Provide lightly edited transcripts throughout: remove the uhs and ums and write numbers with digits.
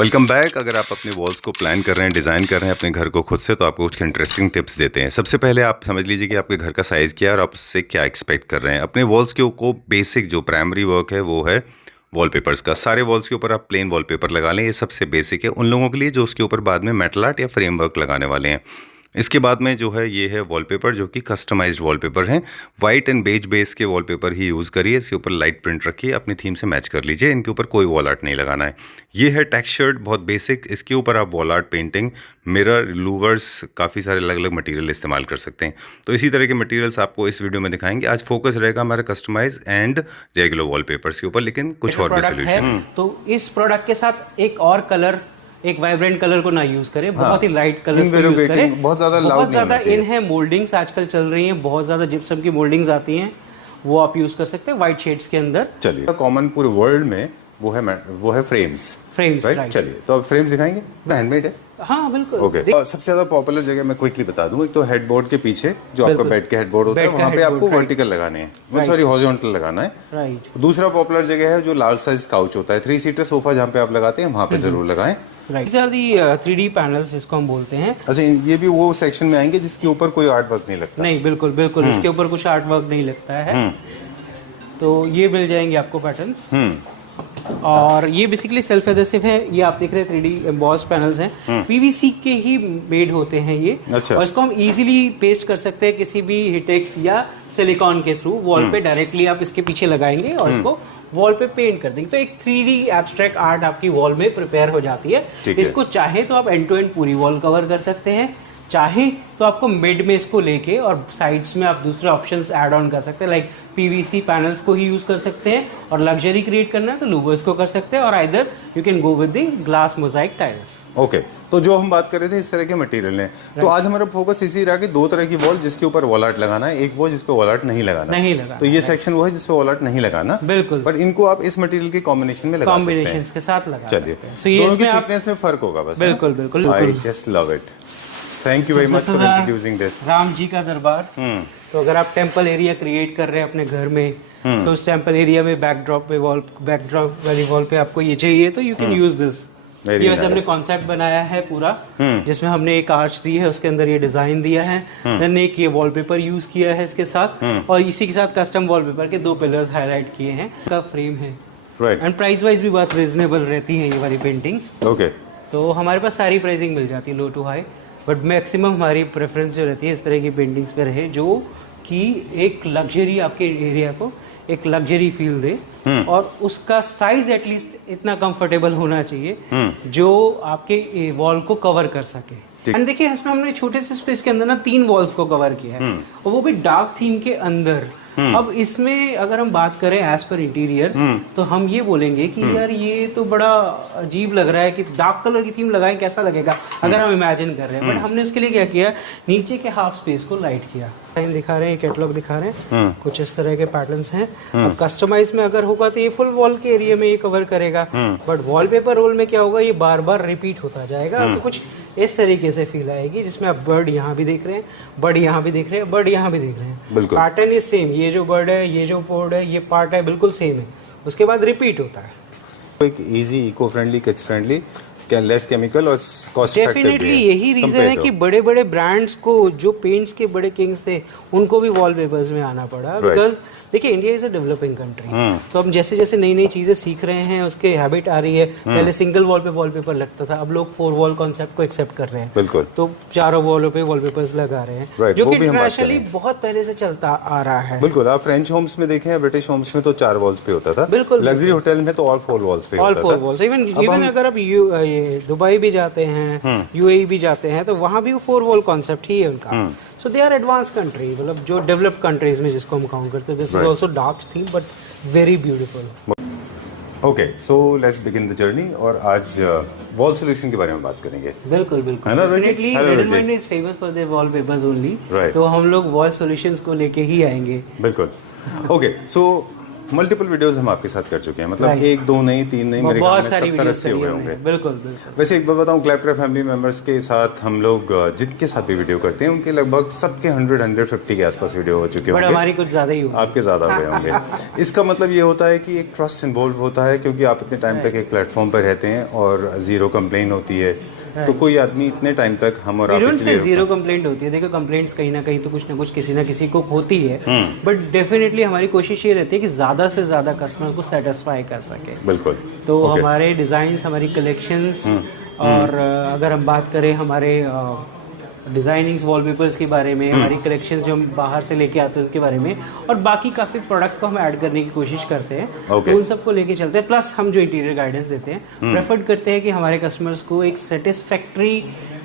Welcome back. अगर आप अपनी वॉल्स को प्लान कर रहे हैं, डिज़ाइन कर रहे हैं अपने घर को खुद से, तो आपको कुछ इंटरेस्टिंग टिप्स देते हैं। सबसे पहले आप समझ लीजिए कि आपके घर का साइज़ क्या है और आप उससे क्या एक्सपेक्ट कर रहे हैं। अपने वॉल्स के को बेसिक जो प्राइमरी वर्क है वो है वॉलपेपर्स का। सारे वॉल्स के ऊपर आप प्लेन वॉलपेपर लगा लें, ये सबसे बेसिक है उन लोगों के लिए जो उसके ऊपर बाद में मेटल आर्ट या फ्रेम वर्क लगाने वाले हैं। इसके बाद में जो है ये है वॉलपेपर, जो कि कस्टमाइज्ड वॉलपेपर हैं। वाइट एंड बेज बेस के वॉलपेपर ही यूज़ करिए। इसके ऊपर लाइट प्रिंट रखिए, अपनी थीम से मैच कर लीजिए। इनके ऊपर कोई वॉल आर्ट नहीं लगाना है। ये है टेक्सचर्ड, बहुत बेसिक। इसके ऊपर आप wall art painting, mirror, louvres, काफ़ी सारे अलग अलग मटेरियल इस्तेमाल कर सकते हैं। तो इसी तरह के मटेरियल्स आपको इस वीडियो में दिखाएंगे। आज फोकस रहेगा हमारे कस्टमाइज एंड रेगुलर वॉलपेपर्स के ऊपर, लेकिन कुछ और भी सोल्यूशन। तो इस प्रोडक्ट के साथ एक और कलर, एक वाइब्रेंट कलर को ना यूज करें, बहुत ही लाइट कलर्स को यूज करें। बहुत ज्यादा इन है मोल्डिंग्स आजकल चल रही हैं, बहुत ज्यादा जिप्सम की मोल्डिंग्स आती हैं, वो आप यूज कर सकते हैं व्हाइट शेड्स के अंदर। चलिए, कॉमन पूरे वर्ल्ड में वो है फ्रेम्स, राइट। चलिए, तो अब फ्रेम्स दिखाएंगे। हैंडमेड है। हाँ बिल्कुल। ओके। सबसे ज्यादा पॉपुलर जगह मैं क्विकली बता दूं, एक तो हेडबोर्ड के पीछे जो आपका बेड के हेडबोर्ड होता है, वहाँ पे आपको वर्टिकल लगाने हैं, सॉरी हॉरिजॉन्टल लगाना है। राइट। दूसरा पॉपुलर जगह है जो लार्ज साइज काउच होता है, 3 सीटर सोफा जहाँ पे आप लगाते हैं, वहाँ पे जरूर लगाएं। These are the 3D panels, इसको हम बोलते हैं। अच्छा, ये भी वो सेक्शन में आएंगे जिसके ऊपर कोई आर्ट वर्क नहीं लगता। नहीं, बिल्कुल बिल्कुल, इसके ऊपर कुछ आर्ट वर्क नहीं लगता है। तो ये मिल जाएंगे आपको पैटर्न्स। और ये बेसिकली सेल्फ एडेसिव है। ये आप देख रहे हैं 3D एम्बॉस पैनल्स हैं, पीवीसी के ही मेड होते हैं ये। अच्छा। और इसको हम इजीली पेस्ट कर सकते हैं किसी भी हिटेक्स या सिलिकॉन के थ्रू। वॉल पे डायरेक्टली आप इसके पीछे लगाएंगे और इसको वॉल पे पेंट कर देंगे, तो एक 3D एब्स्ट्रैक्ट आर्ट आपकी वॉल में प्रिपेयर हो जाती है। इसको चाहे तो आप एंड टू एंड पूरी वॉल कवर कर सकते हैं, चाहे तो आपको मिड में इसको लेके और साइड्स में आप दूसरे ऑप्शंस ऐड ऑन कर सकते हैं, लाइक पीवीसी पैनल्स को ही यूज कर सकते हैं। और लग्जरी क्रिएट करना है तो लूवर्स को कर सकते हैं, और either you can go with the glass Mosaic tiles. Okay. तो जो हम बात कर रहे थे इस तरह के मटेरियल हैं, तो आज हमारा फोकस इसी रहा कि 2 तरह की वॉल जिसके ऊपर वॉल आर्ट लगाना है, एक वो जिसपे वॉल आर्ट नहीं लगाना। तो ये सेक्शन वो है जिसपे वॉल आर्ट नहीं लगाना। बिल्कुल। पर इनको आप इस मटेरियल के कॉम्बिनेशन में लगा सकते हैं, कॉम्बिनेशंस के साथ लगा। चलिए, दोनों की थिकनेस में फर्क होगा बस। बिल्कुल बिल्कुल। I just love it. Thank you very much for introducing this. Ram ji का दरबार। तो अगर आप टेंपल एरिया क्रिएट कर रहे हैं अपने घर में, तो उस टेंपल एरिया में बैकड्रॉप वाली वॉल पे आपको ये चाहिए, तो यू कैन यूज दिस। ये वैसे हमने कॉन्सेप्ट बनाया है पूरा, जिसमें हमने एक आर्च दी है, उसके अंदर ये डिजाइन दिया है, देन एक ये वॉलपेपर यूज किया है इसके साथ, और इसी के साथ कस्टम वॉलपेपर के 2 पिलर्स हाईलाइट किए हैं। का फ्रेम है, एंड प्राइस वाइज भी बहुत रीजनेबल रहती है ये वाली पेंटिंग्स। ओके। तो हमारे पास सारी प्राइसिंग मिल जाती है, लो टू हाई, बट मैक्सिमम हमारी प्रेफरेंस जो रहती है इस तरह की पेंटिंग्स पे रहे, जो कि एक लग्जरी आपके एरिया को एक लग्जरी फील दे, और उसका साइज एटलीस्ट इतना कंफर्टेबल होना चाहिए जो आपके वॉल को कवर कर सके। एंड देखिए, इसमें हमने छोटे से स्पेस के अंदर ना 3 वॉल्स को कवर किया है, और वो भी डार्क थीम के अंदर। अब इसमें अगर हम बात करें एज पर इंटीरियर, तो हम ये बोलेंगे कि यार ये तो बड़ा अजीब लग रहा है कि डार्क कलर की थीम लगाएं, कैसा लगेगा अगर हम इमेजिन कर रहे हैं। बट हमने उसके लिए क्या किया, नीचे के हाफ स्पेस को लाइट किया। दिखा रहे हैं, कैटलॉग दिखा रहे हैं, कुछ इस तरह के पैटर्न्स हैं। अब कस्टमाइज में अगर होगा तो ये फुल वॉल के एरिया में ये कवर करेगा, बट वॉलपेपर रोल में क्या होगा, ये बार बार रिपीट होता जाएगा। तो कुछ इस तरीके से फील आएगी, जिसमें आप बर्ड यहाँ भी देख रहे हैं, बर्ड यहाँ भी देख रहे हैं, बर्ड यहाँ भी देख रहे हैं। पैटर्न इज सेम, ये जो बर्ड है, ये जो पोर्ड है, ये पार्ट है, बिल्कुल सेम है। उसके बाद रिपीट होता है। एक easy, eco friendly, kids friendly, less chemical और कॉस्ट इफेक्टिव। डेफिनेटली यही रीजन है कि बड़े बड़े ब्रांड्स को, जो पेंट्स के बड़े किंग्स थे, उनको भी वॉलपेपर्स में आना पड़ा। बिकॉज देखिए, India is a developing country, तो हम जैसे जैसे नई नई चीजें सीख रहे हैं, उसके हैबिट आ रही है। पहले सिंगल वॉल पे वॉलपेपर लगता था, अब लोग 4 वॉल कॉन्सेप्ट को एक्सेप्ट कर रहे हैं। बिल्कुल। तो 4 वॉलों पे वॉलपेपर्स लगा रहे हैं, जो कि इंटरनेशनली बहुत पहले से चलता आ रहा है। बिल्कुल। आप फ्रेंच होम्स में देखें, ब्रिटिश होम्स में तो 4 वॉल्स पे होता था। बिल्कुल। लग्जरी होटल में तो ऑल 4 वॉल्स पे होता था। All 4 walls. इवन अगर आप दुबई भी जाते हैं, यूएई भी जाते हैं, तो वहां भी 4 वॉल कॉन्सेप्ट ही है उनका। सो दे आर एडवांस कंट्री, मतलब जो डेवलप्ड कंट्रीज में जिसको हम काउंट करते हैं। This is also dark theme but very beautiful. Okay, so let's begin the journey. और आज वॉल सॉल्यूशन के बारे में बात करेंगे। बिल्कुल बिल्कुल। Definitely Redmond is famous for their wallpapers only, तो हम लोग वॉल सॉल्यूशंस को लेके ही आएंगे। बिल्कुल। ओके, सो मल्टीपल वीडियोस हम आपके साथ कर चुके हैं, मतलब Right. एक दो नहीं, तीन नहीं, मेरे ख्याल बहुत में सारी 70 वीडियोस 80 करी हुए हमने, होंगे। बिल्कुल बिल्कुल। वैसे एक बार बताऊं, क्लैपट्रैप फैमिली मेंबर्स के साथ हम लोग जिनके साथ भी वीडियो करते हैं उनके लगभग सबके 100-150 के आसपास वीडियो हो चुके बट होंगे। हमारी कुछ ज़्यादा ही होगी। आपके ज़्यादा हुए होंगे। इसका मतलब ये होता है कि एक ट्रस्ट इन्वॉल्व होता है, क्योंकि आप इतने टाइम तक एक प्लेटफॉर्म पर रहते हैं और ज़ीरो कंप्लेन होती है, तो कोई आदमी इतने टाइम तक हम और आप से इसलिए जीरो कंप्लेंट होती है। देखो कंप्लेंट्स कहीं ना कहीं तो कुछ ना कुछ किसी ना किसी को होती है, बट डेफिनेटली हमारी कोशिश ये रहती है कि ज़्यादा से ज़्यादा कस्टमर्स को सेटिस्फाई कर सके। बिल्कुल। तो Okay. हमारे डिज़ाइंस, हमारी कलेक्शंस, और अगर हम बात करें हमारे डिज़ाइनिंग्स वॉलपेपर्स के बारे में, हमारी कलेक्शंस जो हम बाहर से लेके आते हैं उसके बारे में, और बाकी काफ़ी प्रोडक्ट्स को हम ऐड करने की कोशिश करते हैं। Okay. तो उन सबको लेके चलते हैं। प्लस हम जो इंटीरियर गाइडेंस देते हैं, प्रेफर करते हैं कि हमारे कस्टमर्स को एक सेटिस्फैक्ट्री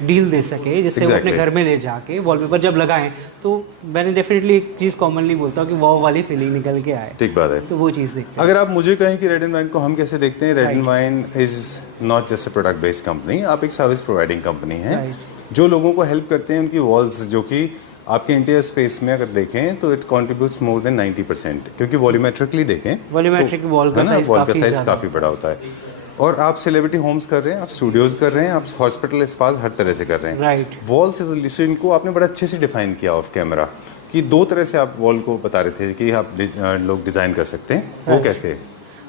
डील दे सके, जिससे वो अपने Exactly. घर में ले जाके वॉलपेपर जब लगाएं तो मैंने डेफिनेटली एक चीज़ कॉमनली बोलता हूँ कि वो वाली फीलिंग निकल के आए। ठीक बात है। तो वो चीज़ देखते अगर आप मुझे कहें कि रेड एंड वाइन को हम कैसे देखते हैं, red and Right. Wine is not just a product based company, आप एक सर्विस प्रोवाइडिंग कंपनी है Right. जो लोगों को हेल्प करते हैं उनकी वॉल्स, जो कि आपके इंटीरियर स्पेस में अगर देखें तो इट कॉन्ट्रीब्यूट्स मोर देन 90%, क्योंकि वॉल्यूमेट्रिकली देखें वॉल्यूमेट्रिक वॉल का है ना, साइज वॉल का काफ़ी साइज ज़्यादा काफ़ी बड़ा होता है। और आप सेलिब्रिटी होम्स कर रहे हैं, आप स्टूडियोज कर रहे हैं, आप हॉस्पिटल स्पास हर तरह से कर रहे हैं। Right. वॉल से इनको आपने बड़ा अच्छे से डिफाइन किया ऑफ कैमरा कि दो तरह से आप वॉल को बता रहे थे कि आप लोग डिज़ाइन कर सकते हैं, वो कैसे?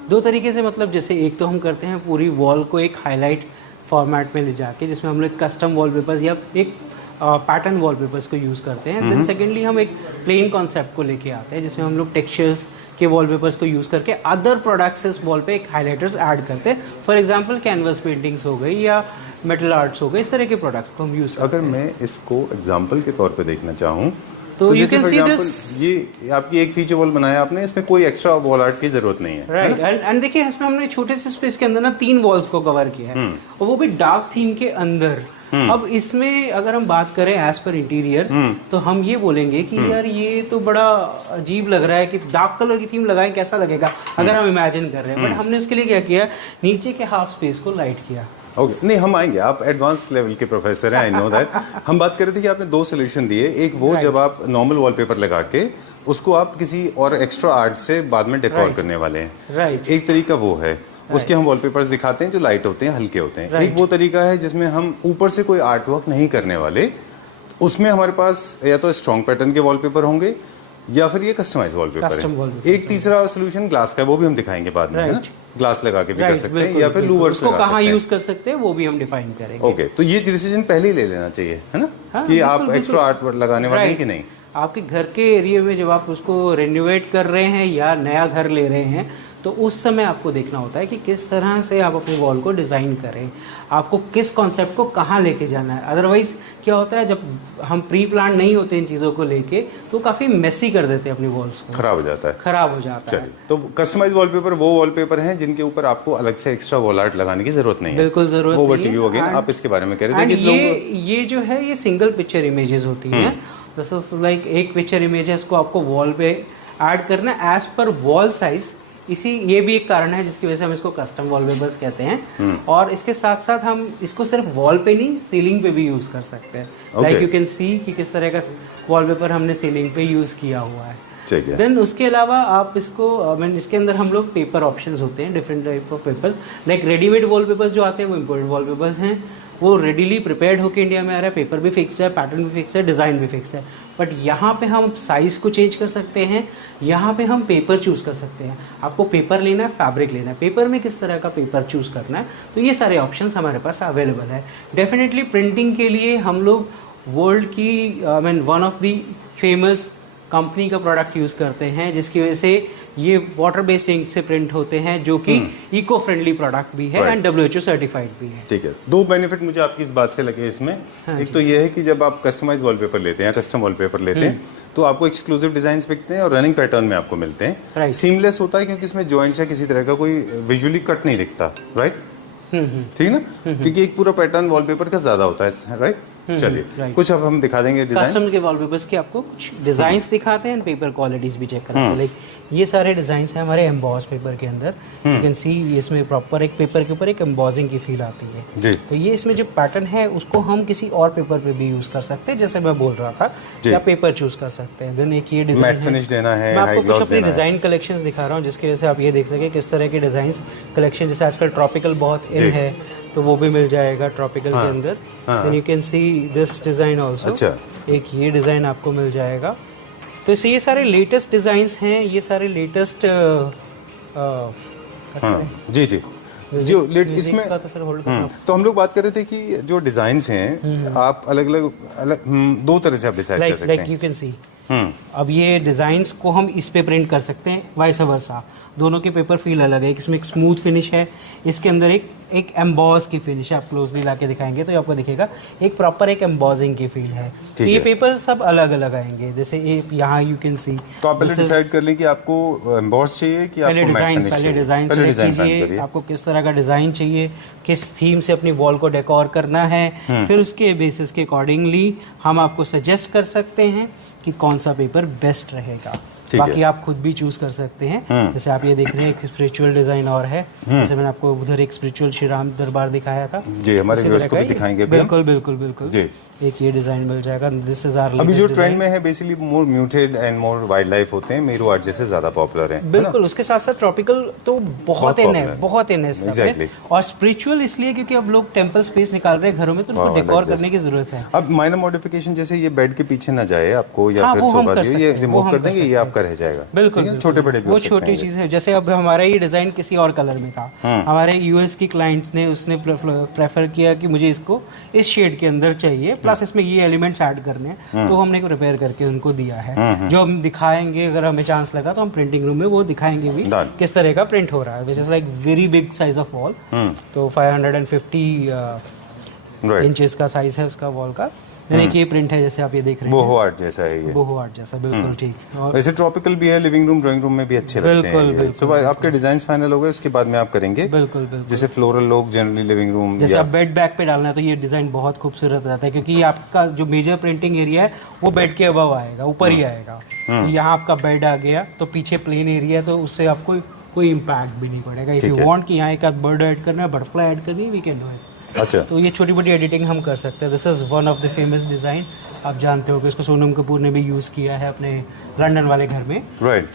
दो तरीके से, मतलब जैसे एक तो हम करते हैं पूरी वॉल को एक हाईलाइट फॉर्मेट में ले जाके, जिसमें हम लोग कस्टम वॉलपेपर्स या एक पैटर्न वॉलपेपर्स को यूज़ करते हैं। देन सेकेंडली हम एक प्लेन कॉन्सेप्ट को लेके आते हैं, जिसमें हम लोग टेक्सचर्स के वॉलपेपर्स को यूज़ करके अदर प्रोडक्ट्स इस वॉल पे एक हाइलाइटर्स ऐड करते हैं। फॉर एग्जांपल कैनवस पेंटिंग्स हो गई या मेटल आर्ट्स हो गए, इस तरह के प्रोडक्ट्स को हम यूज़ करते अगर मैं इसको एग्जाम्पल के तौर पे देखना चाहूँ तो you जैसे can for see example, this- ये आपकी एक फीचर वॉल बनाया आपने, इसमें कोई एक्स्ट्रा वॉल आर्ट की जरूरत नहीं है, राइट। एंड देखिए इसमें हमने छोटे से स्पेस के अंदर ना 3 वॉल्स को कवर किया है, और वो भी डार्क थीम के अंदर। अब इसमें अगर हम बात करें एज पर इंटीरियर, तो हम ये बोलेंगे कि यार ये तो बड़ा अजीब लग रहा है कि डार्क कलर की थीम लगाएं, कैसा लगेगा अगर हम इमेजिन कर रहे हैं। बट हमने उसके लिए क्या किया, नीचे के हाफ स्पेस को लाइट किया। ओके। नहीं, हम आएंगे, आप एडवांस लेवल के प्रोफेसर हैं, आई नो दैट। हम बात कर रहे थे कि आपने 2 सोल्यूशन दिए, एक वो जब आप नॉर्मल वॉलपेपर लगा के उसको आप किसी और एक्स्ट्रा आर्ट से बाद में डेकोर करने वाले हैं, Right. एक तरीका वो है। उसके हम वॉलपेपर्स दिखाते हैं जो लाइट होते हैं, हल्के होते हैं। एक वो तरीका है जिसमें हम ऊपर से कोई आर्ट वर्क नहीं करने वाले, उसमें हमारे पास या तो स्ट्रॉन्ग पैटर्न के वॉलपेपर होंगे या फिर ये कस्टमाइज वॉलपेपर Custom है। wallpaper एक तीसरा सोल्यूशन ग्लास का है, वो भी हम दिखाएंगे बाद में, है ना? ग्लास लगा के भी कर सकते हैं या फिर लूवर्स उसको लगा कहाँ सकते हैं। यूज कर सकते हैं वो भी हम डिफाइन करेंगे। ओके, तो ये डिसीजन पहले ही ले लेना चाहिए, है ना? हाँ, कि बिल्कुल, आप बिल्कुल। एक्स्ट्रा आर्ट लगाने वाले हैं Right. कि नहीं। आपके घर के एरिया में जब आप उसको रेनोवेट कर रहे हैं या नया घर ले रहे हैं, तो उस समय आपको देखना होता है कि किस तरह से आप अपनी वॉल को डिज़ाइन करें, आपको किस कॉन्सेप्ट को कहाँ लेके जाना है। अदरवाइज क्या होता है, जब हम प्री प्लान नहीं होते इन चीज़ों को लेके, तो काफ़ी मेसी कर देते हैं अपनी वॉल्स को, खराब हो जाता है। खराब हो जाता है। चलिए, तो कस्टमाइज वॉलपेपर वो वॉलपेपर हैं जिनके ऊपर आपको अलग से एक्स्ट्रा वॉल आर्ट लगाने की जरूरत नहीं है। बिल्कुल जरूरत ओवर नहीं टू है। यू अगेन, And- आप इसके बारे में कह रहे थे एंड कि लोग ये जो है ये सिंगल पिक्चर इमेजेस होती हैं। दिस इज लाइक एक पिक्चर इमेज है, इसको आपको वॉल पे ऐड करना है एज पर वॉल साइज। इसी ये भी एक कारण है जिसकी वजह से हम इसको कस्टम वॉलपेपर्स कहते हैं। और इसके साथ साथ हम इसको सिर्फ वॉल पे नहीं, सीलिंग पे भी यूज कर सकते हैं। लाइक यू कैन सी कि किस तरह का वॉलपेपर हमने सीलिंग पे यूज किया हुआ है। ठीक है। देन उसके अलावा आप इसको इसके अंदर हम लोग पेपर ऑप्शंस होते हैं, different type of papers. Like readymade wallpapers जो आते हैं वो इम्पोर्टेड वॉलपेपर्स हैं, वो रेडीली प्रिपेयर्ड होकर इंडिया में आ रहा है। पेपर भी फिक्स है, पैटर्न भी फिक्स है, डिज़ाइन भी फिक्स है। बट यहाँ पे हम साइज़ को चेंज कर सकते हैं, यहाँ पे हम पेपर चूज़ कर सकते हैं। आपको पेपर लेना है, फैब्रिक लेना है, पेपर में किस तरह का पेपर चूज़ करना है, तो ये सारे ऑप्शंस हमारे पास अवेलेबल है। डेफिनेटली प्रिंटिंग के लिए हम लोग वर्ल्ड की one of the famous company का प्रोडक्ट यूज़ करते हैं, जिसकी वजह से ये वाटर बेस्ड इंक से प्रिंट होते हैं, जो कि इको फ्रेंडली प्रोडक्ट भी है एंड WHO सर्टिफाइड भी है। ठीक है। 2 बेनिफिट मुझे आपकी इस बात से लगे इसमें। एक तो ये है कि जब आप कस्टमाइज वॉलपेपर लेते हैं या कस्टम वॉलपेपर लेते हैं तो आपको एक्सक्लूसिव डिजाइन बिकते हैं और रनिंग पैटर्न में आपको मिलते हैं। Right. सीमलेस होता है क्योंकि इसमें जॉइंट्स या किसी तरह का कोई विजुअली कट नहीं दिखता, राइट? ठीक ना? क्योंकि एक पूरा पैटर्न वॉलपेपर का ज्यादा होता है, राइट? चलिए right. कुछ अब हम दिखा देंगे डिजाइन। कस्टम के वॉलपेपर्स के आपको कुछ डिजाइन्स दिखाते हैं, पेपर क्वालिटीज भी चेक कराते हैं। लाइक ये सारे डिजाइन्स हैं हमारे एम्बॉस पेपर के अंदर। यू कैन सी इसमें प्रॉपर एक पेपर के ऊपर एक एम्बॉसिंग की फील आती है जी। तो ये इसमें जो पैटर्न है उसको हम किसी और पेपर पे भी यूज कर सकते हैं, जैसे मैं बोल रहा था कि आप पेपर चूज कर सकते हैं। देन एक ये डिजाइन मैट फिनिश देना है, मैं हाई आपको कुछ ग्लॉस अपनी देना है। डिजाइन कलेक्शंस दिखा रहा हूँ जिसकी वजह से आप ये देख सकें किस तरह के डिजाइन कलेक्शन, जैसे आजकल ट्रॉपिकल बहुत इन है तो वो भी मिल जाएगा ट्रॉपिकल के अंदर। Then you can see this design also. अच्छा। एक ये डिजाइन आपको मिल जाएगा। तो इसे ये सारे लेटेस्ट डिजाइन्स हैं, ये सारे लेटेस्ट जी जी जो लेट इसमें का तो फिर होल्ड करना। तो हम लोग बात कर रहे थे कि जो डिजाइन्स हैं आप अलग अलग दो तरह से आप डिसाइड कर सकते लाइक हैं। यू कैन सी अब ये डिजाइन्स को हम इस पे प्रिंट कर सकते हैं, वाइस वर्सा। दोनों के पेपर फील अलग है। इसमें एक स्मूथ फिनिश है, इसके अंदर एक एम्बॉस की फिनिश है। आप क्लोजली लाके दिखाएंगे तो आपको दिखेगा एक प्रॉपर एक एम्बॉसिंग की फील है। तो ये पेपर सब अलग अलग आएंगे। जैसे ये यहाँ यू कैन सी, तो आप पहले डिसाइड कर लें कि आपको एम्बॉस चाहिए कि आपको मैट फिनिश चाहिए। पहले डिजाइन कीजिए, आपको किस तरह का डिजाइन चाहिए, किस थीम से अपनी वॉल को डेकोर करना है। फिर उसके बेसिस के अकॉर्डिंगली हम आपको सजेस्ट कर सकते हैं कि कौन सा पेपर बेस्ट रहेगा। बाकी आप खुद भी चूज कर सकते हैं। जैसे आप ये देख रहे हैं एक स्पिरिचुअल डिजाइन और है, जैसे मैंने आपको उधर एक स्पिरिचुअल श्री राम दरबार दिखाया था जी, हमारे व्यूअर्स को भी दिखाएंगे अभी हम। बिल्कुल बिल्कुल बिल्कुल जी। एक ये डिजाइन मिल जाएगा। दिस इज आवर अभी जो ट्रेंड में है basically more muted and more wild life होते हैं, मेरो आर्ट जैसे ज्यादा पॉपुलर हैं। बिल्कुल। उसके साथ साथ ट्रॉपिकल तो बहुत इन है, popular। बहुत इन है इस सब में। Exactly। और स्पिरिचुअल इसलिए क्योंकि अब लोग टेंपल स्पेस निकाल रहे हैं घरों में, तो उनको डेकोर करने की जरूरत है। अब माइनर मॉडिफिकेशन जैसे ये बेड के पीछे ना जाए आपको या हाँ, फिर वो हम सोफा कर ये सकते हैं, रिमूव वो कर हम देंगे, कर ये आपका रह जाएगा। बिल्कुल ठीक है? छोटे बड़े भी वो हो सकते छोटी हैं चीज है। जैसे अब हमारा ये डिजाइन किसी और कलर में था, हमारे यूएस की क्लाइंट ने उसने प्रेफर किया कि मुझे इसको इस शेड के अंदर चाहिए, प्लस इसमें ये एलिमेंट्स ऐड करने हैं, तो हमने प्रिपेयर करके उनको दिया है। जो हम दिखाएंगे, अगर हमें चांस लगा तो हम प्रिंटिंग रूम में वो दिखाएंगे भी किस तरह का प्रिंट हो रहा है। Which is like very big size of wall. तो 550 इंचेस का साइज है उसका वॉल का। यानी कि ये प्रिंट है जैसे आप ये देख रहे हैं, बोहो आर्ट जैसा है ये। बोहो आर्ट जैसा, बिल्कुल ठीक। और वैसे ट्रॉपिकल भी है, लिविंग रूम ड्राइंग रूम में भी अच्छे लगते बिल्कुल, हैं ये। बिल्कुल, तो भाई आपके डिजाइन फाइनल हो गए, उसके बाद में आप करेंगे बिल्कुल बिल्कुल जैसे फ्लोरल लोग जनरली लिविंग रूम जैसे या आप बेड बैक पे डालना है तो ये डिजाइन बहुत खूबसूरत रहता है, क्योंकि आपका जो मेजर प्रिंटिंग एरिया है वो बेड के अबव आएगा, ऊपर ही आएगा। तो यहाँ आपका बेड आ गया तो पीछे प्लेन एरिया है, तो उससे आपको कोई इम्पैक्ट भी नहीं पड़ेगा। इफ यू वांट कि यहाँ एक आध बर्ड ऐड करना है, बटरफ्लाई ऐड करनी है, वी कैन डू इट। अच्छा। तो ये छोटी मोटी एडिटिंग हम कर सकते हैं। This is one of the famous design. आप जानते हो कि इसको सोनम कपूर ने भी यूज़ किया है अपने लंदन वाले घर में। राइट।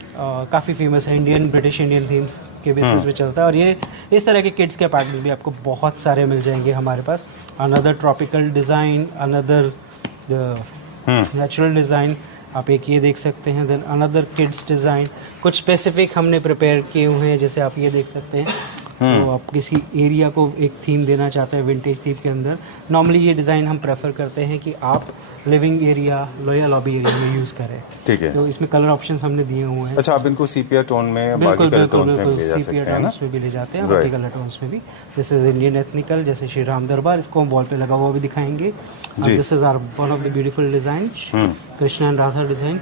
काफ़ी फेमस है, ब्रिटिश इंडियन थीम्स के बेसिस पे चलता है। और ये इस तरह के किड्स के पैटर्न भी आपको बहुत सारे मिल जाएंगे हमारे पास। Another tropical design, another natural design, आप एक ये देख सकते हैं। देन अनदर किड्स डिज़ाइन, कुछ स्पेसिफिक हमने प्रिपेयर किए हुए हैं, जैसे आप ये देख सकते हैं। तो आप किसी एरिया को एक थीम देना चाहते हैं विंटेज थीम के अंदर, नॉर्मली ये डिज़ाइन हम प्रेफर करते हैं कि आप लिविंग एरिया, लोया लॉबी एरिया में यूज़ करें। ठीक है। तो इसमें कलर ऑप्शंस हमने दिए हुए हैं। अच्छा, आप इनको सीपिया टोन में, बाकी बिल्कुल कलर बिल्कुल टोन्स में भी बिल्कुल ले जा सकते सीपिया हैं ना। टोन्स में भी ले जाते हैं, बाकी कलर टोन्स में भी। दिस इज इंडियन एथनिकल, जैसे श्री राम दरबार, इसको हम वॉल पे लगा हुआ भी दिखाएंगे। This is hour one of the beautiful design, Krishna and Radha design,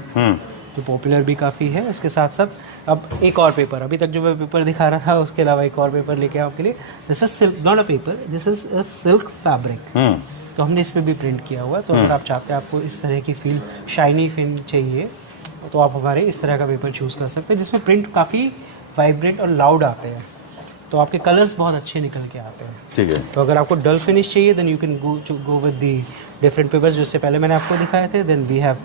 जो पॉपुलर भी काफ़ी है। उसके साथ साथ अब एक और पेपर, अभी तक जो मैं पेपर दिखा रहा था उसके अलावा एक और पेपर लेके आपके लिए। This is silk, not a paper, this is a silk fabric. तो हमने इसमें भी प्रिंट किया हुआ है। तो अगर आप चाहते हैं आपको इस तरह की फील, शाइनी फील चाहिए, तो आप हमारे इस तरह का पेपर चूज़ कर सकते हैं, जिसमें प्रिंट काफ़ी वाइब्रेंट और लाउड आते हैं, तो आपके कलर्स बहुत अच्छे निकल के आते हैं। ठीक है। तो अगर आपको डल फिनिश चाहिए, then you can go with the different papers जिससे पहले मैंने आपको दिखाए थे। Then we have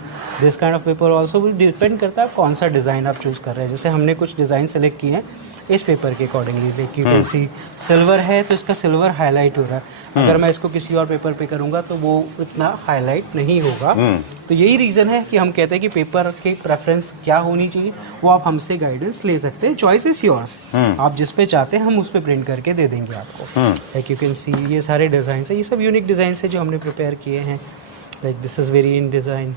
this kind of paper also. Will depend करता है आप कौन सा डिज़ाइन आप चूज़ कर रहे हैं। जैसे हमने कुछ डिज़ाइन सेलेक्ट किए हैं इस पेपर के accordingly. Like you can C silver है तो इसका सिल्वर हाईलाइट हो रहा है। अगर मैं इसको किसी और पेपर पे करूँगा तो वो इतना हाईलाइट नहीं होगा। तो यही रीज़न है कि हम कहते हैं कि पेपर की प्रेफरेंस क्या होनी चाहिए वो आप हमसे गाइडेंस ले सकते हैं। चॉइस इज योर्स, आप जिस पे चाहते हैं हम उस पे प्रिंट करके दे देंगे आपको। लाइक यू कैन सी ये सारे डिज़ाइन है, ये सब यूनिक डिज़ाइन है जो हमने प्रिपेयर किए हैं। Like this is very in design.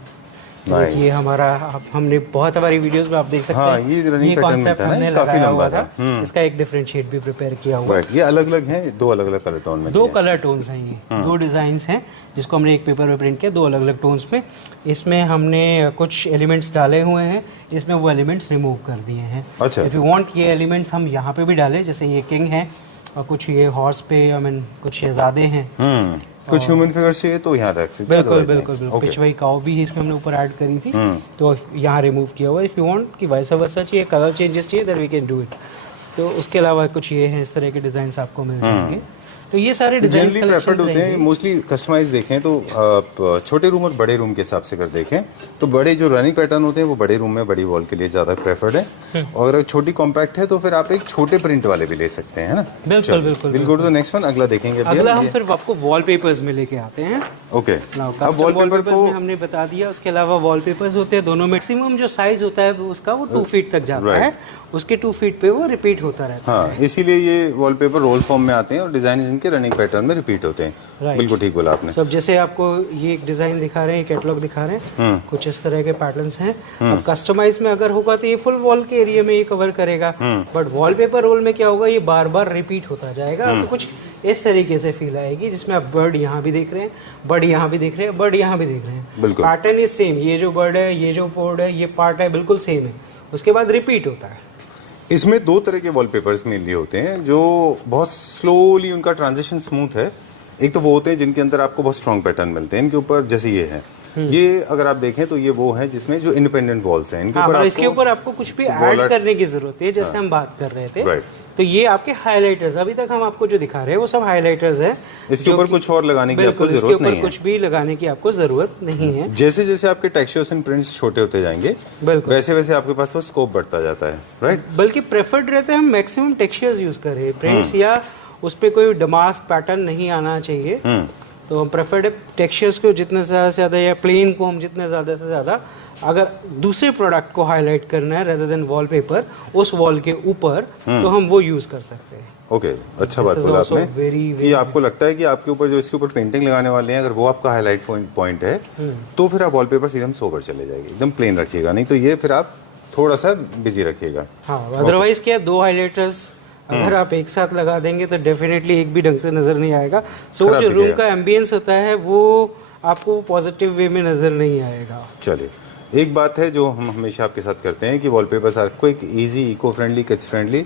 ये हमारा हमने बहुत हमारी वीडियोस में आप देख सकते हैं। ये रनिंग पैटर्न में था ना, ये काफी लंबा था। इसका एक डिफरेंशिएट भी प्रिपेयर किया हुआ है। ये अलग अलग हैं, दो अलग अलग कलर टोन में, दो कलर टोन्स हैं ये, दो डिज़ाइंस हैं जिसको हमने एक पेपर में प्रिंट किया, दो अलग अलग टोन्स में। इसमें हमने कुछ एलिमेंट्स डाले हुए हैं, इसमें वो एलिमेंट्स रिमूव कर दिए हैं। अच्छा। इफ़ यू वांट ये एलिमेंट्स हम यहाँ पे भी डालें, जैसे ये किंग है और कुछ ये हॉर्स पे, आई मीन कुछ शहजादे हैं, कुछ ह्यूमन फिगर्स चाहिए तो यहाँ रख सकते हैं, बिल्कुल otherwise बिल्कुल नहीं। बिल्कुल, Okay. पिछवाई काऊ भी इसमें हमने ऊपर ऐड करी थी, तो यहाँ रिमूव किया हुआ। इफ़ यू वांट कि वैसा वैसा चाहिए, कलर चेंजेस चाहिए, that we can do it. तो उसके अलावा कुछ ये है, इस तरह के डिज़ाइन आपको मिल जाएंगे। तो ये सारे डिज़ाइन जनरली प्रेफर्ड होते हैं, मोस्टली कस्टमाइज देखें तो आप छोटे रूम और बड़े रूम के हिसाब से कर देखें तो बड़े जो रनिंग पैटर्न होते हैं वो बड़े रूम में बड़ी वॉल के लिए ज़्यादा प्रेफर्ड है, और अगर छोटी कॉम्पैक्ट है तो फिर आप एक छोटे प्रिंट वाले भी ले सकते हैं, है ना। बिल्कुल बिल्कुल। Will go to the next one, अगला देखेंगे अभी अगला हम फिर आपको वॉलपेपर्स में लेके आते हैं। ओके। अब वॉलपेपर्स में हमने बता दिया, उसके अलावा वॉलपेपर्स होते हैं दोनों। मैक्सिमम जो साइज होता है उसका वो 2 फीट तक जाता है, उसके 2 फीट पे वो रिपीट होता रहता है। हाँ, इसीलिए ये वॉलपेपर रोल फॉर्म में आते हैं और डिजाइन इनके रनिंग पैटर्न में रिपीट होते हैं। बिल्कुल ठीक बोला आपने। सब जैसे आपको ये एक डिजाइन दिखा रहे हैं, कैटलॉग दिखा रहे हैं, कुछ इस तरह के पैटर्न्स हैं। अब कस्टमाइज में अगर होगा तो ये फुल वॉल के एरिया में ये कवर करेगा, बट वॉलपेपर रोल में क्या होगा, ये बार बार रिपीट होता जाएगा। तो कुछ इस तरीके से फील आएगी, जिसमें आप बर्ड यहाँ भी देख रहे हैं, बर्ड यहाँ भी देख रहे हैं, बर्ड यहाँ भी देख रहे हैं। पैटर्न इज सेम, ये जो बर्ड है, ये जो बोर्ड है, ये पार्ट है, बिल्कुल सेम है। उसके बाद रिपीट होता है। इसमें 2 तरह के वॉलपेपर्स मेनली होते हैं जो बहुत स्लोली उनका ट्रांजिशन स्मूथ है। एक तो वो होते हैं जिनके अंदर आपको बहुत स्ट्रॉन्ग पैटर्न मिलते हैं, इनके ऊपर जैसे ये है, ये अगर आप देखें तो ये वो है जिसमें जो इंडिपेंडेंट वॉल्स हैं, इनके ऊपर इसके ऊपर आपको कुछ भी ऐड करने की जरूरत है, जैसे हम बात कर रहे थे। तो ये आपके हाइलाइटर्स, अभी तक हम आपको जो दिखा रहे हैं वो सब हाइलाइटर्स है। इसके ऊपर कुछ और लगाने की आपको जरूरत नहीं है, कुछ भी लगाने की आपको जरूरत नहीं है। जैसे जैसे आपके टेक्सचर्स एंड प्रिंट्स छोटे होते जाएंगे, वैसे वैसे आपके पास वो स्कोप बढ़ता जाता है, राइट। बल्कि प्रेफर्ड रहते हैं हम मैक्सिमम टेक्सचर्स यूज करें, प्रिंट्स या उस पर कोई डमास्क पैटर्न नहीं आना चाहिए। तो हम प्रेफर्ड टेक्सचर्स को जितने ज़्यादा से ज़्यादा या प्लेन को हम जितने ज़्यादा से ज़्यादा, अगर दूसरे प्रोडक्ट को हाईलाइट करना है रेदर देन वॉलपेपर उस वॉल के ऊपर, तो हम वो यूज़ कर सकते हैं। ओके, अच्छा बात बोला आपने कि आपको लगता है कि आपके ऊपर जो इसके ऊपर पेंटिंग लगाने वाले हैं, अगर वो आपका हाईलाइट पॉइंट है तो फिर आप वॉलपेपर एकदम सोबर चले जाएगी, एकदम प्लेन रखिएगा, नहीं तो ये फिर आप थोड़ा सा बिजी रखिएगा। हाँ, अदरवाइज क्या 2 हाईलाइटर्स अगर आप एक साथ लगा देंगे तो डेफिनेटली एक भी ढंग से नजर नहीं आएगा। सो जो रूम का एम्बियंस होता है वो आपको पॉजिटिव वे में नजर नहीं आएगा। चलिए, एक बात है जो हम हमेशा आपके साथ करते हैं कि wallpapers are quick, easy, eco friendly, kids friendly,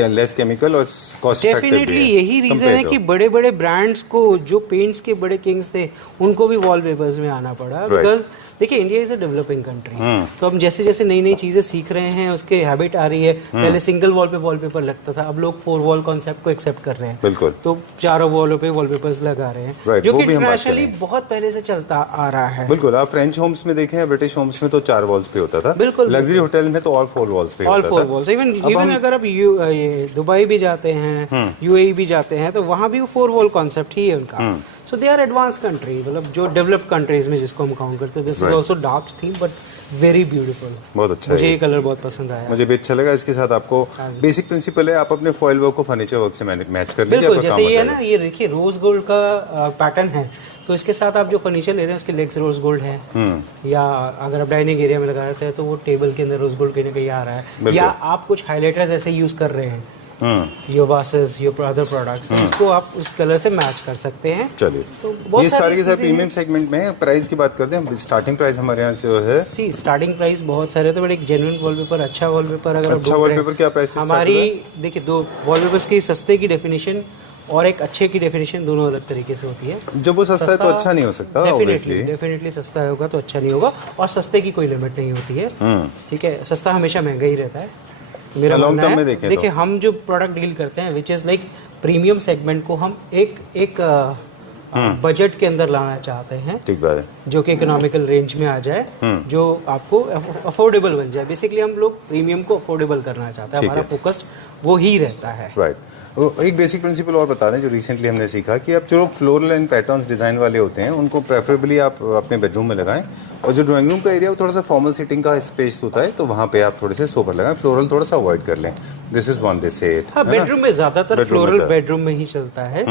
less chemical और कॉस्ट इफेक्टिव। डेफिनेटली यही रीजन है कि बड़े बड़े ब्रांड्स को, जो पेंट्स के बड़े किंग्स थे, उनको भी वॉलपेपर्स में आना पड़ा। बिकॉज देखिए, India is a developing country, तो हम जैसे जैसे नई नई चीजें सीख रहे हैं, उसके हैबिट आ रही है। पहले सिंगल वॉल पे वॉलपेपर लगता था, अब लोग 4 वॉल कॉन्सेप्ट को एक्सेप्ट कर रहे हैं। बिल्कुल। तो 4 वॉलों पे वॉलपेपर्स लगा रहे हैं, जो कि इंटरनेशनली बहुत पहले से चलता आ रहा है। बिल्कुल, आप फ्रेंच होम्स में देखें, ब्रिटिश होम्स में तो 4 वॉल्स पे होता था। बिल्कुल। लग्जरी होटल में तो ऑल 4 वॉल्स पे होता था। All 4 walls. इवन अगर आप ये दुबई भी जाते हैं, यूएई भी जाते हैं, तो वहाँ भी वो 4 वॉल कॉन्सेप्ट ही है उनका। सो दे आर एडवांस कंट्री, मतलब जो डेवलप्ड कंट्रीज में जिसको हम काउंट करते हैं। This is also dark theme but very beautiful. बहुत अच्छा मुझे ये कलर बहुत पसंद आया। मुझे भी अच्छा लगा। इसके साथ आपको बेसिक प्रिंसिपल है, आप अपने फॉइल वर्क को फर्नीचर वर्क से मैच कर लीजिए। बिल्कुल, जैसे ये है ना, ये देखिए रोज गोल्ड का पैटर्न है, तो इसके साथ आप जो फर्नीचर ले रहे हैं उसके लेग्स रोज गोल्ड है, या अगर आप डाइनिंग एरिया में लगा रहे हैं तो वो टेबल के अंदर रोज गोल्ड कहीं ना कहीं आ रहा है, या आप कुछ हाइलाइटर्स ऐसे यूज कर रहे हैं, your vases, your other products, उसको आप उस कलर से मैच कर सकते हैं। चलिए, तो ये सारे के सारे प्रीमियम सेगमेंट में है। प्राइस की बात करते हैं, स्टार्टिंग प्राइस हमारे यहाँ से है। सी स्टार्टिंग प्राइस बहुत सारे, तो बट एक जेन्युइन वॉलपेपर, अच्छा वॉलपेपर, अगर अच्छा वॉलपेपर क्या प्राइस है हमारी? देखिए, 2 वॉलपेपर्स की सस्ते की डेफिनेशन और एक अच्छे की डेफिनेशन दोनों अलग तरीके से होती है। जब वो सस्ता है तो अच्छा नहीं हो सकता, ऑब्वियसली। डेफिनेटली सस्ता होगा तो अच्छा नहीं होगा, और सस्ते की कोई लिमिट नहीं होती है। ठीक है, सस्ता हमेशा महंगा ही रहता है। मेरा लॉन्ग मानना टर्म है, में देखें देखिए हम जो प्रोडक्ट डील करते हैं which is like premium segment को हम एक बजट के अंदर लाना चाहते हैं, ठीक बात है, जो कि इकोनॉमिकल रेंज में आ जाए, जो आपको अफोर्डेबल बन जाए। बेसिकली हम लोग प्रीमियम को अफोर्डेबल करना चाहते हैं, हमारा फोकस वो ही रहता है। राइट। एक बेसिक प्रिंसिपल और बता दें जो रिसेंटली हमने सीखा कि आप जो फ्लोरल एंड पैटर्न्स डिज़ाइन वाले होते हैं उनको प्रेफरेबली आप अपने बेडरूम में लगाएं, और जो ड्राइंग रूम का एरिया वो थोड़ा सा फॉर्मल सीटिंग का स्पेस होता है, तो वहाँ पे आप थोड़े से सोबर लगाएं, फ्लोरल थोड़ा सा अवॉइड कर लें। दिस इज वन दिस से। हाँ, बेडरूम में ज़्यादातर फ्लोरल बेडरूम में ही चलता है।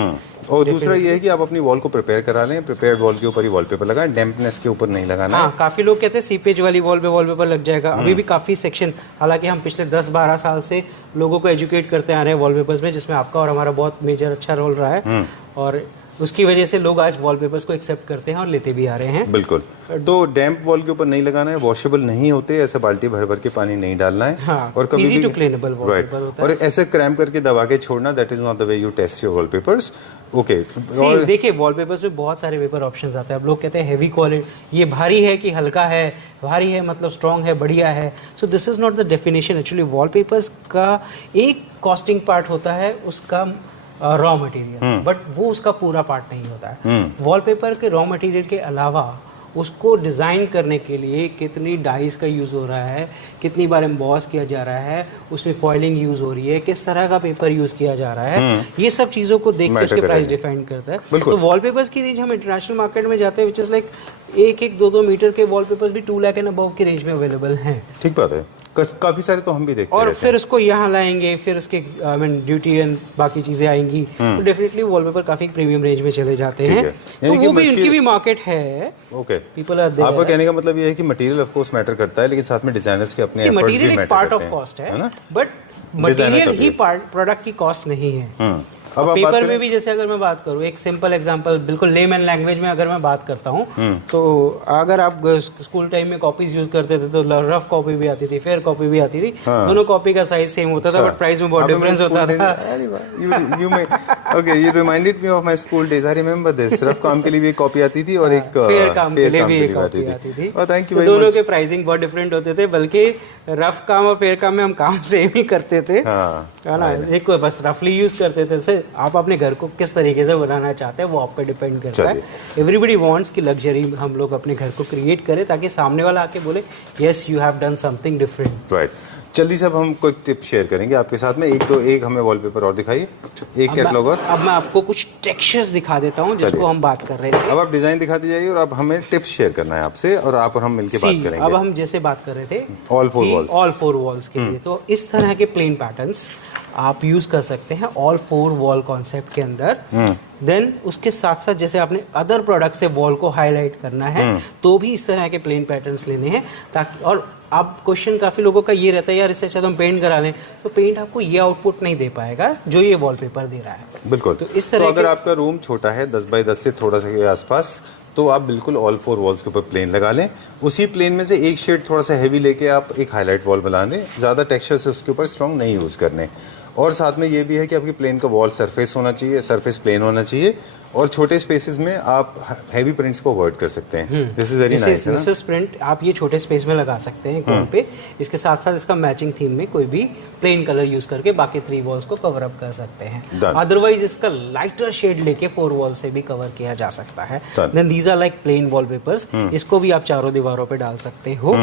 और दूसरा ये है कि आप अपनी वॉल को प्रिपेयर करा लें, प्रिपेयर्ड वॉल के ऊपर ही वॉलपेपर लगाएं, डैम्पनेस के ऊपर नहीं लगाना। हाँ, काफ़ी लोग कहते हैं सीपेज वाली वॉल पे वॉलपेपर लग जाएगा। अभी भी काफ़ी सेक्शन, हालांकि हम पिछले 10-12 साल से लोगों को एजुकेट करते आ रहे हैं वॉलपेपर्स में, जिसमें आपका और हमारा बहुत मेजर अच्छा रोल रहा है। और उसकी वजह से लोग आज वॉलपेपर्स को एक्सेप्ट करते हैं और लेते भी आ रहे हैं। बिल्कुल। तो डैम्प वॉल के ऊपर नहीं लगाना है, वॉशेबल नहीं होते, ऐसे बाल्टी भर भर के पानी नहीं डालना है। हाँ, और कभी easy भी to cleanable wallpaper होता और ऐसे क्रैम्प करके दबा के छोड़ना, that is not the way you test your wallpapers. Okay. और देखिए वॉलपेपर्स में बहुत सारे पेपर ऑप्शंस आते हैं। अब लोग कहते हैं हेवी क्वालिटी, ये भारी है कि हल्का है, भारी है मतलब स्ट्रॉन्ग है, बढ़िया है। So this is not the definition. Actually wallpapers का एक कॉस्टिंग पार्ट होता है उसका रॉ मटेरियल, बट वो उसका पूरा पार्ट नहीं होता है। वॉलपेपर के रॉ मटेरियल के अलावा उसको डिज़ाइन करने के लिए कितनी डाइस का यूज़ हो रहा है, कितनी बार एम्बॉस किया जा रहा है, उसमें फॉइलिंग यूज़ हो रही है, किस तरह का पेपर यूज़ किया जा रहा है, ये सब चीज़ों को देख के उसके प्राइस डिफाइन करता है। तो वॉलपेपर्स की रेंज हम इंटरनेशनल मार्केट में जाते हैं विच इज़ लाइक 1-2 मीटर के वॉलपेपर्स भी 2 लाख एंड अबव की रेंज में अवेलेबल हैं। ठीक बात है, काफी सारे तो हम भी देखते हैं। और फिर उसको यहाँ लाएंगे, फिर उसके आई मीन ड्यूटी एंड बाकी चीजें आएंगी, तो डेफिनेटली वॉलपेपर काफी प्रीमियम रेंज में चले जाते हैं। तो वो भी उनकी भी मार्केट है। Okay, people are there. आपका कहने का मतलब ये है कि मटेरियल ऑफ कोर्स मैटर करता है, लेकिन साथ में डिजाइनर्स के अपने एफर्ट्स भी मैटर करते हैं। मटेरियल एक पार्ट ऑफ कॉस्ट है, बट मटेरियल ही प्रोडक्ट की कॉस्ट नहीं है। अब पेपर में भी जैसे अगर मैं बात करूँ, एक सिंपल एग्जांपल, बिल्कुल लेमैन लैंग्वेज में अगर मैं बात करता हूँ, तो अगर आप स्कूल टाइम में कॉपीज यूज करते थे तो रफ कॉपी भी आती थी, फेयर कॉपी भी आती थी। दोनों कॉपी का साइज सेम होता था, बट प्राइस में बहुत डिफरेंस होता था। Okay, you reminded me of my school days. I remember this. Rough काम के लिए भी एक कॉपी आती थी और एक फेयर काम के लिए भी एक कॉपी आती थी। Thank you very much. दोनों के प्राइसिंग बहुत डिफरेंट होते थे, बल्कि रफ काम और फेयर काम में हम काम सेम ही करते थे, है ना। एक को बस रफली यूज करते थे। से आप अपने घर को किस तरीके से बनाना चाहते हैं वो आप पे डिपेंड करता है। एवरीबडी वांट्स कि लग्जरी हम लोग अपने घर को क्रिएट करें ताकि सामने वाला आके बोले yes you have done something different. Right. जल्दी से अब हम कोई टिप शेयर करेंगे आपके साथ में। एक हमें वॉलपेपर और दिखाइए, एक कैटलॉग और। अब मैं आपको कुछ टेक्सचर्स दिखा देता हूँ जिसको हम बात कर रहे थे। अब आप डिजाइन दिखाते जाइए और अब हमें टिप्स शेयर करना है आपसे, और आप और हम मिलकर बात करेंगे। अब हम जैसे बात कर रहे थे ऑल फोर वॉल्स के लिए, तो इस तरह के प्लेन पैटर्न्स आप यूज कर सकते हैं ऑल 4 वॉल कॉन्सेप्ट के अंदर। देन उसके साथ साथ जैसे आपने अदर प्रोडक्ट से वॉल को हाईलाइट करना है तो भी इस तरह के प्लेन पैटर्न्स लेने हैं, ताकि। और अब क्वेश्चन काफी लोगों का ये रहता है यार इससे अच्छा तो हम पेंट करा लें, तो पेंट आपको ये आउटपुट नहीं दे पाएगा जो ये वॉलपेपर दे रहा है। बिल्कुल। तो इस तरह अगर आपका रूम छोटा है 10 बाई 10 से थोड़ा सा के आसपास, तो आप बिल्कुल ऑल 4 वॉल्स के ऊपर प्लेन लगा लें। उसी प्लेन में से एक शेड थोड़ा सा हैवी लेके आप एक हाईलाइट वॉल बना लें। ज़्यादा टेक्सचर से उसके ऊपर स्ट्रॉन्ग नहीं यूज़ करने। और साथ में ये भी है कि आपकी प्लेन का वॉल सरफेस होना चाहिए, सरफेस प्लेन होना चाहिए, और छोटे स्पेसेस में आप हैवी प्रिंट्स को अवॉइड कर सकते हैं। This is very nice. This print आप ये छोटे स्पेस में लगा सकते हैं वॉल पे। इसके साथ साथ इसका मैचिंग थीम में कोई भी प्लेन कलर यूज करके बाकी 3 वॉल्स को कवर अप कर सकते हैं। अदरवाइज इसका लाइटर शेड लेके 4 वॉल से भी कवर किया जा सकता है। Then these are like plain wallpapers. इसको भी आप चारों दीवारों पे डाल सकते हो।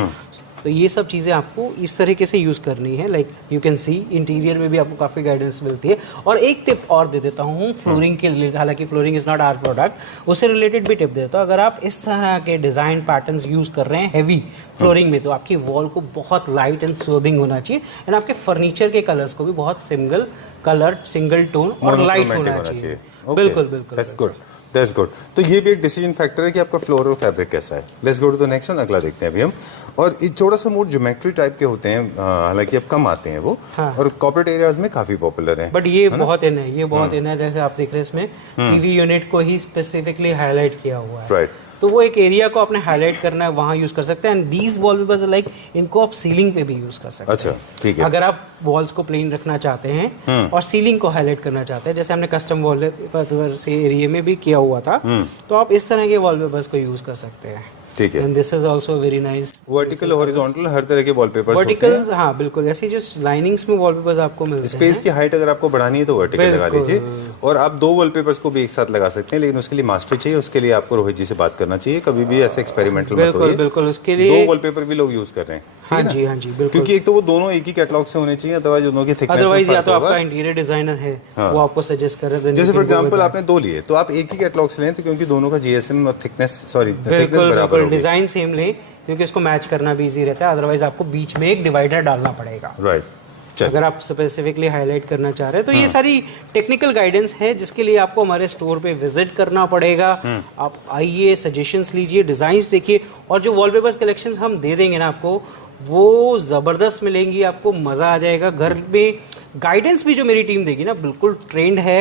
तो ये सब चीज़ें आपको इस तरीके से यूज़ करनी है। Like you can C interior में भी आपको काफ़ी गाइडेंस मिलती है। और एक टिप और दे देता हूँ फ्लोरिंग के लिए, हालांकि flooring is not our product, उससे रिलेटेड भी टिप दे देता हूँ। अगर आप इस तरह के डिज़ाइन पैटर्न्स यूज़ कर रहे हैं हैवी फ्लोरिंग में, तो आपकी वॉल को बहुत लाइट एंड सूदिंग होना चाहिए, एंड आपके फर्नीचर के कलर्स को भी बहुत सिंगल कलर, सिंगल टोन और लाइट होना चाहिए। बिल्कुल बिल्कुल, दैट्स गुड, दैट्स गुड। तो ये भी एक डिसीजन फैक्टर है कि आपका फ्लोर और फैब्रिक कैसा है। Let's go to the next one, अगला देखते हैं अभी हम। और ये थोड़ा सा मोर ज्योमेट्री टाइप के होते हैं, हालांकि अब कम आते हैं वो, और कॉर्पोरेट एरियाज में काफी पॉपुलर हैं। बट ये बहुत इन है, ये बहुत इन है। जैसे आप देख रहे हैं इसमें टीवी यूनिट को ही स्पेसिफिकली हाईलाइट किया हुआ है। राइट। तो वो एक एरिया को आपने हाईलाइट करना है, वहां यूज कर सकते हैं। एंड दीज वॉलपेपर्स लाइक इनको आप सीलिंग पे भी यूज कर सकते हैं। अच्छा, ठीक है। अगर आप वॉल्स को प्लेन रखना चाहते हैं और सीलिंग को हाईलाइट करना चाहते हैं, जैसे हमने कस्टम वॉलपेपर से एरिया में भी किया हुआ था, तो आप इस तरह के वॉलपेपर्स को यूज कर सकते हैं। ठीक है। And this is also very nice. Vertical, horizontal, हर तरह के वॉलपेपर्स वर्टिकल, हाँ बिल्कुल, ऐसी जो लाइनिंग्स में वॉलपेपर्स आपको मिलते हैं। स्पेस की हाइट अगर आपको बढ़ानी है तो वर्टिकल लगा लीजिए। और आप 2 वॉलपेपर्स को भी एक साथ लगा सकते हैं, लेकिन उसके लिए मास्टरी चाहिए। उसके लिए आपको रोहित जी से बात करना चाहिए। कभी भी ऐसे एक्सपेरिमेंटल मत होइए। बिल्कुल, उसके लिए 2 वॉलपेपर भी लोग यूज कर रहे हैं। हाँ जी, हाँ जी, बिल्कुल। क्योंकि एक तो वो दोनों एक ही कैटलॉग से होने चाहिए, अदरवाइज दोनों की थिकनेस, अदरवाइज या तो आपका इंटीरियर डिजाइनर है वो आपको सजेस्ट कर रहे हैं। जैसे फॉर एग्जांपल आपने 2 लिए, तो आप एक ही कैटलॉग से लें, तो क्योंकि दोनों का जीएसएम और थिकनेस बिल्कुल डिजाइन सेम लें, क्योंकि इसको मैच करना भी इजी रहता है। अदरवाइज आपको बीच में एक डिवाइडर डालना पड़ेगा। राइट। अगर आप स्पेसिफिकली हाईलाइट करना चाह रहे हैं तो ये सारी टेक्निकल गाइडेंस है, जिसके लिए आपको हमारे स्टोर पे विजिट करना पड़ेगा। आप आइए, सजेशंस लीजिए, डिजाइन्स देखिए, और जो वॉलपेपर्स कलेक्शंस हम दे देंगे ना आपको, वो ज़बरदस्त मिलेंगी, आपको मज़ा आ जाएगा। घर में गाइडेंस भी जो मेरी टीम देगी ना, बिल्कुल ट्रेंड है,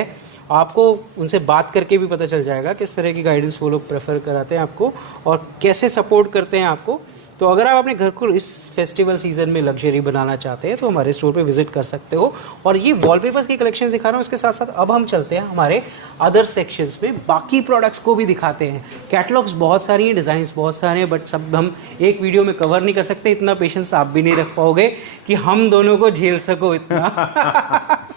आपको उनसे बात करके भी पता चल जाएगा किस तरह की गाइडेंस वो लोग प्रेफर कराते हैं आपको और कैसे सपोर्ट करते हैं आपको। तो अगर आप अपने घर को इस फेस्टिवल सीजन में लग्जरी बनाना चाहते हैं तो हमारे स्टोर पे विजिट कर सकते हो। और ये वॉलपेपर्स की कलेक्शन दिखा रहा हूँ, इसके साथ साथ अब हम चलते हैं हमारे अदर सेक्शंस में, बाकी प्रोडक्ट्स को भी दिखाते हैं। कैटलॉग्स बहुत सारी हैं, डिज़ाइंस बहुत सारे हैं, बट सब हम एक वीडियो में कवर नहीं कर सकते, इतना पेशेंस आप भी नहीं रख पाओगे कि हम दोनों को झेल सको इतना।